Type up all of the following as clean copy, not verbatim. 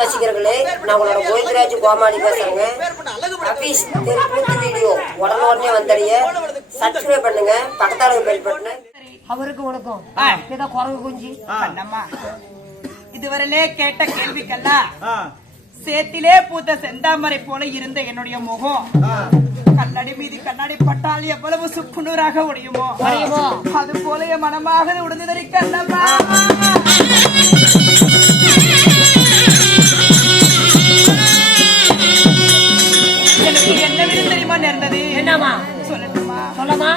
ரசிகர்களே, நான் உங்களோட கோவிந்தராஜ் கோமாளி பேசுறேங்க. அபீஸ் வீடியோ உடனே வந்தடைய சப்ஸ்கிரைப் பண்ணுங்க, பக்கத்தால பெல் பட்டனை. அவருக்கு வணக்கம். ஏதோ குறவு குஞ்சி இதுவரையிலே கேட்ட கேள்விக்கெல்லாம் சேத்திலே பூத்த செந்தாமரை போல இருந்த என்னுடைய முகம் கண்ணாடி மீது கண்ணாடி பட்டால் எவ்வளவு சுக்குநூறாக உடையுமோ அது போல என் மனமாக உடைந்ததை கண்ணம்மா. எனக்கு என்ன விட தெரியுமா நேர்ந்தது? என்னமா சொல்லட்டுமா? சொல்லமா.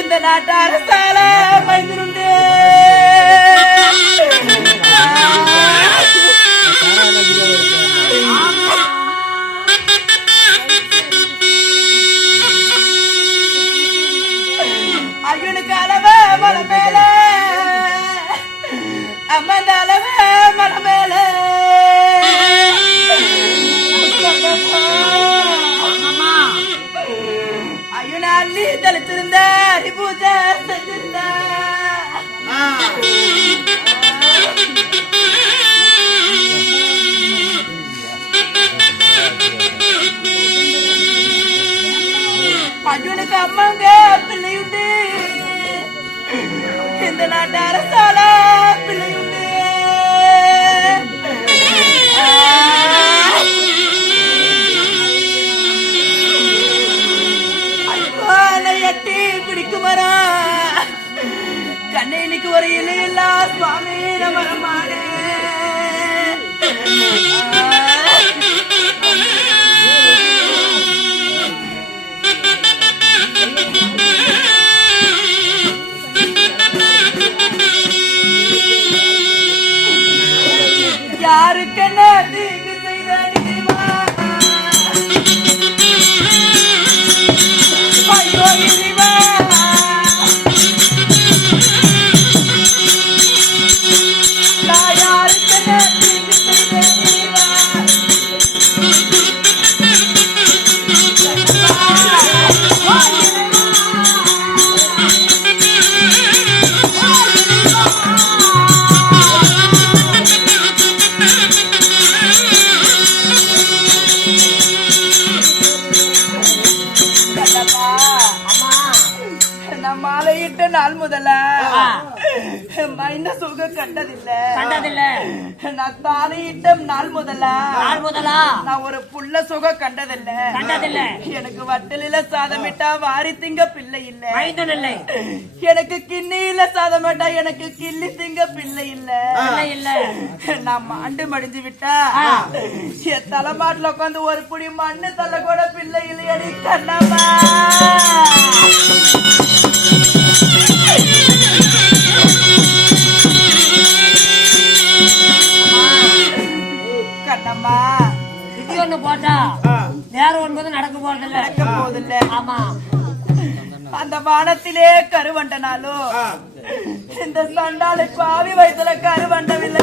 இந்த நாட்டு அரசால மனிதனுண்டு ஐயனுக்கு அளவ மலை மேல அம்மன் அளவ மலை மேல தெளிச்சிருந்த பூஜை செஞ்சிருந்த அர்ஜுனுக்கு அம்மாங்க பிள்ளையுண்டு இந்த நாட்டு அரசால பிள்ளையுண்டு எட்டி பிடிக்குமரா கண்ணை இன்னைக்கு ஒரு இலையில்லா சுவாமி நமரமானே யாருக்கு என்ன தீங்கு செய்த நீவா ஐயோ இறைவா நான் யாருக்கு என்ன தீங்கு செய்த நீவா மாலையிட்ட நாள் முதல்ல மைந்த சுக கண்டதில்ல நான் தாலியிட்ட நாள் முதல்ல நான் ஒரு புள்ள சுக கண்டதில்ல எனக்கு வட்டலில சாதமிட்டா வாரி திங்க பிள்ளை இல்ல எனக்கு கிண்ணியில சாதமிட்டா எனக்கு கிள்ளி திங்க பிள்ளை இல்ல நான் மாண்டு மடிஞ்சு விட்டா என் தலைமாட்டுல உட்காந்து ஒரு புடி மண்ணு தலை கூட பிள்ளை இல்லையடி கண்ணம்மா கண்ணம்மா இது ஒண்ணு போட்டா வேற ஒன்பது நடக்க போறதில்ல ஆமா அந்த வானத்திலே கருவண்டனாலும் இந்த சண்டாளை பாவி வயசுல கருவண்டவில்லை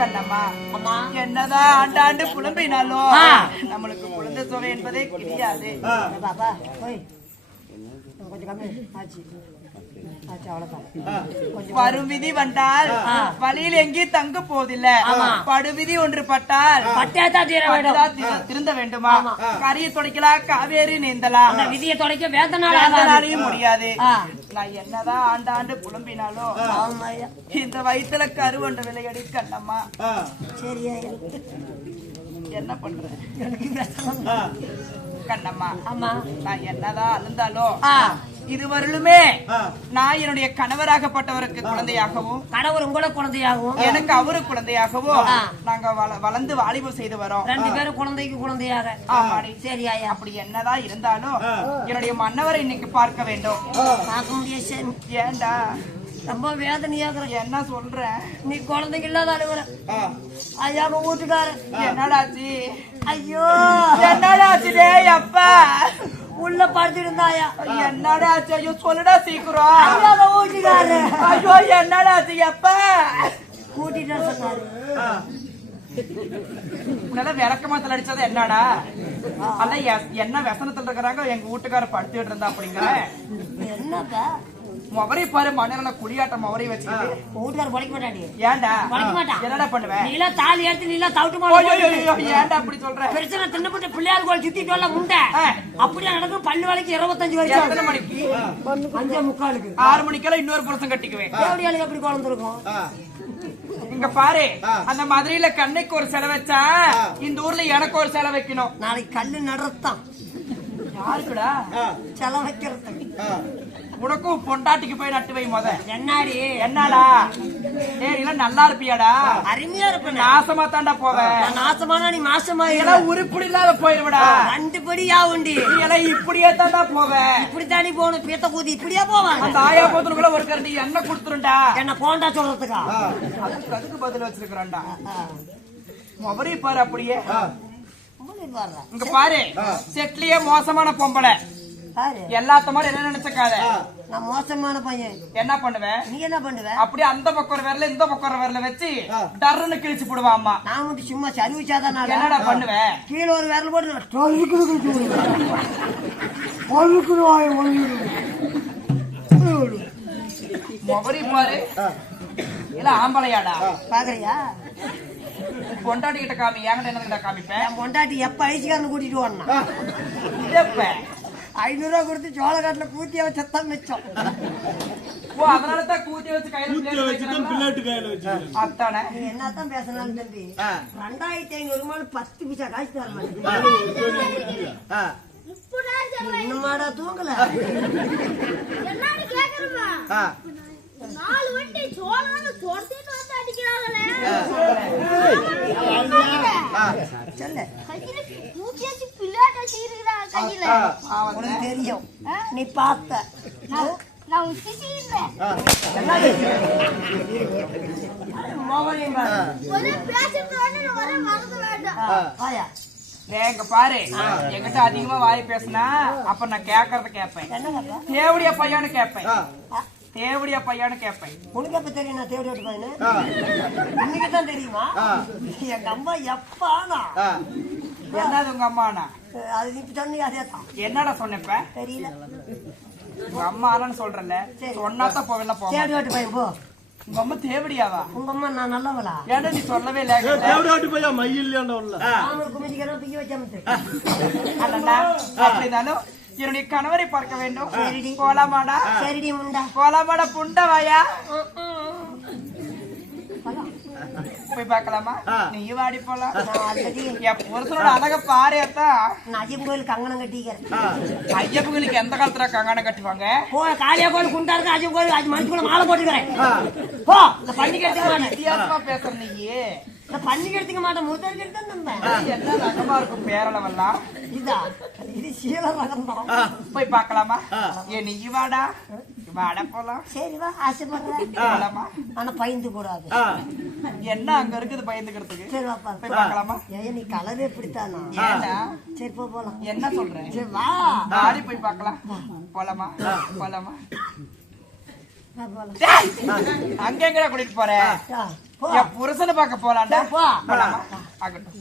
கண்ணம்மா என்னதான் ஆண்டாண்டு புலம்பினாலும் நம்மளுக்கு குழந்தை சுவை என்பதே கிடையாது வரும் விதி வந்தால் வழியில் எங்கேயும் தங்க போவதில்லை படுவிதி ஒன்று பட்டால் திருந்த வேண்டுமா கரையை துடைக்கலாம் காவேரி நீந்தலாம் விதியை துடைக்க வேதனாலையும் முடியாது நான் என்னதான் ஆண்டாண்டு புலம்பினாலும் இந்த வயிற்றுல கருவண்ட விலையடி கண்ணம்மா என்ன பண்றேன் கண்ணம்மா நான் என்னதான் அழுந்தாலும் இதுவரையிலுமே நான் என்னுடைய கணவராகப்பட்டவருக்கு குழந்தையாகவும் கணவர் உங்களோட குழந்தையாகவும் எனக்கு அவரு குழந்தையாகவும் நாங்க வளர்ந்து வாலிபம் செய்து வரோம் 2 பேரும் குழந்தையாக சரியா அப்படி என்னதான் இருந்தாலும் என்னுடைய மன்னவரை இன்னைக்கு பார்க்க வேண்டும் பார்க்க முடியாது ஏண்டா ரொம்ப வேதனையாக என்ன சொல்றேன் நீ குழந்தைங்க இல்லாத அழுகுற ஐயா வீட்டுக்காரு என்னடாச்சு ஐயோ என்னடாச்சு அப்பா உள்ள படுத்துட்டு இருந்தாயா என்னடாச்சு ஐயோ சொல்லுடா சீக்கிரம் வீட்டுக்காரு ஐயோ என்னடாச்சு அப்பா கூட்டிட்டு சொன்னாரு உன்னால விளக்கமாத்தல் அடிச்சது என்னடா அல்ல என்ன व्यसனத்துல இருக்கிறாங்க எங்க வீட்டுக்கார படுத்துட்டு இருந்தா அப்படிங்கிற என்னப்பா மொபரை பாரு மன்னரன குளியாட்டம் மொபரை வச்சுக்கிட்டு வீட்டுக்கார பழிக்க மாட்டாடி ஏன்டா பழிக்க மாட்டான் என்னடா பண்ணுவேன் நீல தாலி எடுத்து நீல தவிட்டு ஏன்டா அப்படி சொல்ற பிரச்சனை தின்னப்பட்ட பிள்ளையார் கோல் சுத்திட்டு வரல முண்டை அப்படியே நடக்கும் பல்லு வேலைக்கு 25 வருஷம் எத்தனை மணிக்கு 5:45 6 மணிக்கெல்லாம் இன்னொரு புருஷன் கட்டிக்குவேன் தேவடியாளுக்கு எப்படி குழந்தை இருக்கும் இங்க பாரு அந்த மதுரையில கண்ணைக்கு ஒரு செலவு வச்சா இந்த ஊர்ல எனக்கு ஒரு செலவு வைக்கணும் நாளைக்கு கல்லு நடத்தான் யாருக்குடா செலவு வைக்கிறதுக்கு உனக்கும் பொண்டாட்டிக்கு போய் நட்டு வை முத என்னாடி என்னடா ஏய் நல்லா இருப்பியாடா அருமையா இருப்ப நாசமா தாண்டா போவேன் நாசமான நீ மாசமா எல்லாம் உருப்படி இல்லாத போயிடுவடா 2 படி யாவுண்டி நீ எல்லாம் இப்படியே தாண்டா போவேன் இப்படித்தானி போகணும் பீத்த கூதி இப்படியா போவாங்க அந்த ஆயா போதுக்குள்ள ஒரு கரண்டி எண்ணெய் கொடுத்துருண்டா என்ன போண்டா சொல்றதுக்கா அதுக்கு பதில் வச்சிருக்கிறேன்டா மொபரி பாரு அப்படியே இங்க பாரு செட்லயே மோசமான பொம்பளை எல்லாத்த மாதிரி என்ன நினைச்சுக்காத. நான் மோசமான பையன். என்ன பண்ணுவேன்? நீ என்ன பண்ணுவ? அப்படியே அந்த பக்கம் ஒரு விரல இந்த பக்கம் ஒரு விரல வச்சு டர்ன்னு கிழிச்சு போடுவா அம்மா. நான் மட்டும் சும்மா சர்வீஸாதான். என்னடா பண்ணுவேன்? கீழே ஒரு விரல் போட்டு மொபரி பாரு. இல்ல ஆம்பளையாடா பாக்குறியா? பொண்டாட்டி கிட்ட காமி. என்கிட்ட என்ன காமிப்பேன்? என் பொண்டாட்டி எப்ப ஐசிக்காரனு கூட்டிட்டு வரணும்? 500 ரூபா கொடுத்து சோளக்காட்டுல கூத்திய வச்சதான் மிச்சம். ஓ, அதனாலதான் கூத்தி வச்சு கையில அத்தானே. நீ என்னத்தான் பேசினாலும் தம்பி 2500 ரூபாய் 10 பைசா காசு தர இன்னுமாடா தூங்கல. தெரியும் நீ பார்த்த. எங்க பாரு, என்கிட்ட அதிகமா வாய் பேசினா அப்ப நான் கேக்குறத கேட்பேன். தேவடியா பையான்னு கேட்பேன். தேவடியா பையான்னு கேட்பேன். உனக்கு எப்ப தெரியும் நான் தேவடியா பையனு? இன்னைக்குதான் தெரியுமா? எங்க அம்மா எப்பானா என்னது உங்க அம்மானா? அது இப்ப சொன்னீங்க அதே தான். என்னடா சொன்னப்ப தெரியல. உங்க அம்மா ஆனான்னு சொல்றல, சொன்னாதான் போவேன். தேவடியா பையன் போ. உங்க அம்மா தேவடியாவா? உங்க அம்மா நான் நல்லவளா? ஏன்னா நீ சொல்லவே இல்ல. அப்படினாலும் என்னுடைய கணவரை பார்க்க வேண்டும். கோலாமாடா? சரிடி முண்டா. கோலாமாடா புண்டவாயா? போய் பார்க்கலாமா? நீ வாடி போலாம். என் புருஷனோட அழக பாறையத்தான். ஐயப்பன் கோயிலுக்கு கங்கணம் கட்டிக்கிறேன். ஐயப்பங்களுக்கு எந்த காலத்துல கங்கணம் கட்டுவாங்க? காளியா கோயில் குண்டா இருக்கு. ஐயப்பன் கோயில் 5 மணிக்குள்ள மாலை போட்டுக்கிறேன். போ. இந்த பண்டிகை எடுத்துக்க மாட்டேன். வித்தியாசமா பேசுற நீ. இந்த பண்டிகை எடுத்துக்க மாட்டேன். முதல் எடுத்து நம்ப என்ன ரகமா இருக்கும் பேரளவெல்லாம். இதா இது சீல ரகம் தான். போய் பார்க்கலாமா? ஏ நீ வாடா. வாட போலாம். சரி வா. ஆசைப்படுறேன். போலாமா? ஆனா பயந்து கூடாது. என்ன அங்க இருக்குது பயந்துக்கிறதுக்கு? சரி வாப்பா. போய் பார்க்கலாமா? ஏன் நீ கலரே பிடித்தானா? ஏன்னா சரி போலாம். என்ன சொல்றேன்? சரி வா. ஆடி போய் பார்க்கலாம். போலாமா? போலாமா? அங்க எங்கடா கூட்டிட்டு போற? என் புருஷனை பார்க்க போலாம்டா. போலாமா? ஆகட்டும்.